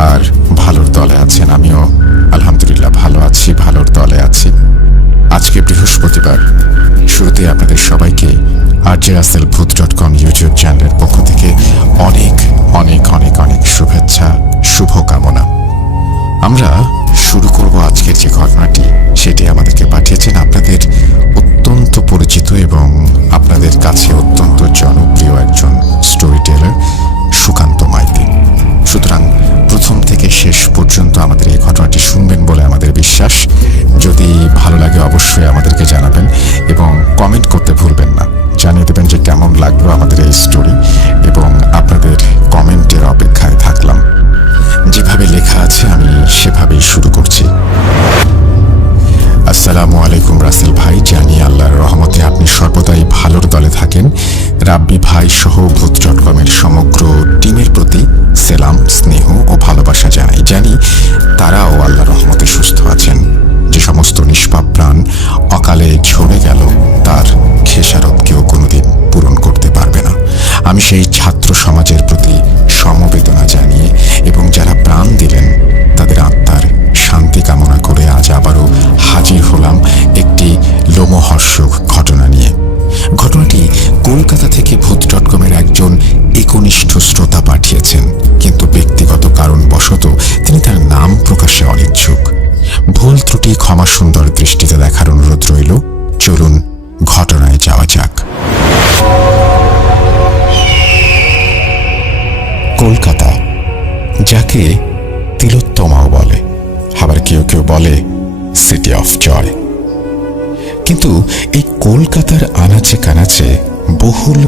আর ভালোর দলে আছেন। আমিও আলহামদুলিল্লাহ ভালো আছি, ভালোর দলে আছি। আজকে বৃহস্পতিবার। শুরুতে আপনাদের সবাইকে rjrussellbooth.com ইউটিউব চ্যানেলের পক্ষ থেকে অনেক অনেক অনেক অনেক শুভেচ্ছা, শুভকামনা। আমরা শুরু করব আজকের যে ঘটনাটি, সেটি আমাদেরকে পাঠিয়েছেন আপনাদের অত্যন্ত পরিচিত এবং আপনাদের কাছে অত্যন্ত জনপ্রিয় একজন স্টোরি টেলার সুকান্ত মাইতি। সুতরাং প্রথম থেকে শেষ পর্যন্ত আমাদের এই ঘটনাটি শুনবেন বলে আমাদের বিশ্বাস। যদি ভালো লাগে অবশ্যই আমাদেরকে জানাবেন এবং কমেন্ট করতে ভুলবেন না। জানিয়ে দেবেন যে কেমন লাগলো আমাদের এই স্টোরি, এবং আপনাদের কমেন্টের অপেক্ষায় থাকলাম। যেভাবে লেখা আছে আমি সেভাবেই শুরু করছি। আসসালামু আলাইকুম রাসেল ভাই, জানি আল্লাহর রহমতে আপনি সর্বদাই ভালোর দলে থাকেন। রাব্বি ভাই সহ ভূত.com-এর সমগ্র টিমের প্রতি সেলাম, স্নেহ ও ভালোবাসা জানাই। জানি তারাও আল্লাহর রহমতে সুস্থ আছেন। যে সমস্ত নিষ্পাপ প্রাণ অকালে ঝরে গেল, তার খেসারত কেউ কোনোদিন পূরণ করতে পারবে না। আমি সেই ছাত্র সমাজের প্রতি সমবেদনা জানিয়ে এবং যারা প্রাণ দিলেন তাদের আত্মার শান্তি কামনা করে আজ আবারও হাজির হলাম একটি লোমহর্ষক ঘটনা নিয়ে। ঘটনাটি কলকাতা থেকে ভূত.com-এর একজন একনিষ্ঠ শ্রোতা পাঠিয়েছেন, কিন্তু ব্যক্তিগত কারণবশত তিনি তার নাম প্রকাশে অনিচ্ছুক। ভুল ত্রুটি ক্ষমা সুন্দর দৃষ্টিতে দেখার অনুরোধ রইল। চলুন ঘটনায় যাওয়া যাক। কলকাতা, যাকে তিলোত্তমাও বলে, আবার কেউ কেউ বলে সিটি অফ জয়। কিন্তু এই কলকাতার আনাচে কানাচে বহুল